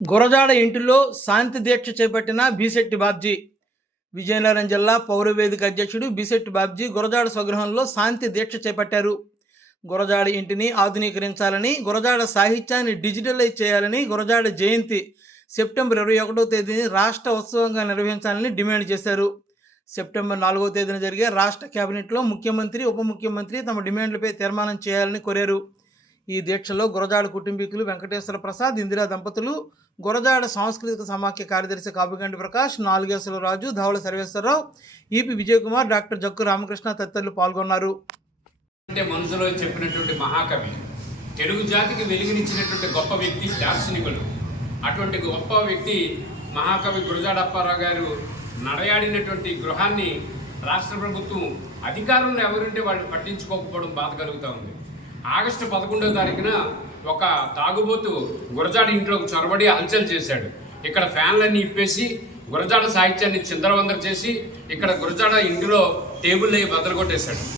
గురజాడ ఇంటిలో శాంతి దీక్ష చేపట్టిన బీసెట్టి బాబ్జీ. విజయనగరం జిల్లా పౌరవేదిక అధ్యక్షుడు బీసెట్టి బాబ్జీ గురజాడ స్వగృహంలో శాంతి దీక్ష చేపట్టారు. గురజాడ ఇంటిని ఆధునీకరించాలని గురజాడ సాహిత్యాన్ని డిజిటలైజ్ చేయాలని గురజాడ జయంతి సెప్టెంబర్ ఇరవై ఒకటో తేదీని రాష్ట్ర ఉత్సవంగా నిర్వహించాలని డిమాండ్ చేశారు. సెప్టెంబర్ నాలుగో తేదీన జరిగే రాష్ట్ర కేబినెట్లో ముఖ్యమంత్రి ఉప ముఖ్యమంత్రి తమ డిమాండ్లపై తీర్మానం చేయాలని కోరారు. ఈ దీక్షలో గురజాడ కుటుంబీకులు వెంకటేశ్వర ప్రసాద్ ఇందిరా దంపతులు గురజాడ సాంస్కృతిక సమాఖ్య కార్యదర్శి కాపుగండి ప్రకాష్ నాలుగేశ్వర రాజు ధవళ సర్వేశ్వరరావు ఈపి విజయకుమార్ డాక్టర్ జక్కు రామకృష్ణ తదితరులు పాల్గొన్నారు. అంటే మనసులో చెప్పినటువంటి మహాకవి తెలుగు జాతికి వెలిగినిచ్చినటువంటి గొప్ప వ్యక్తి దార్శనికులు. అటువంటి గొప్ప వ్యక్తి మహాకవి గురజాడప్పారావు గారు నడయాడినటువంటి గృహాన్ని రాష్ట్ర ప్రభుత్వం అధికారులను ఎవరుంటే వాళ్ళు పట్టించుకోకపోవడం బాధ కలుగుతూ ఉంది. ఆగస్టు పదకొండవ తారీఖున ఒక తాగుబోతు గురజాడ ఇంట్లోకి చొరబడి హల్చల్ చేశాడు. ఇక్కడ ఫ్యాన్లన్నీ ఇప్పేసి గురజాడ సాహిత్యాన్ని చిందరవందర చేసి ఇక్కడ గురజాడ ఇంటిలో టేబుల్ అయ్యి బద్దలు కొట్టేశాడు.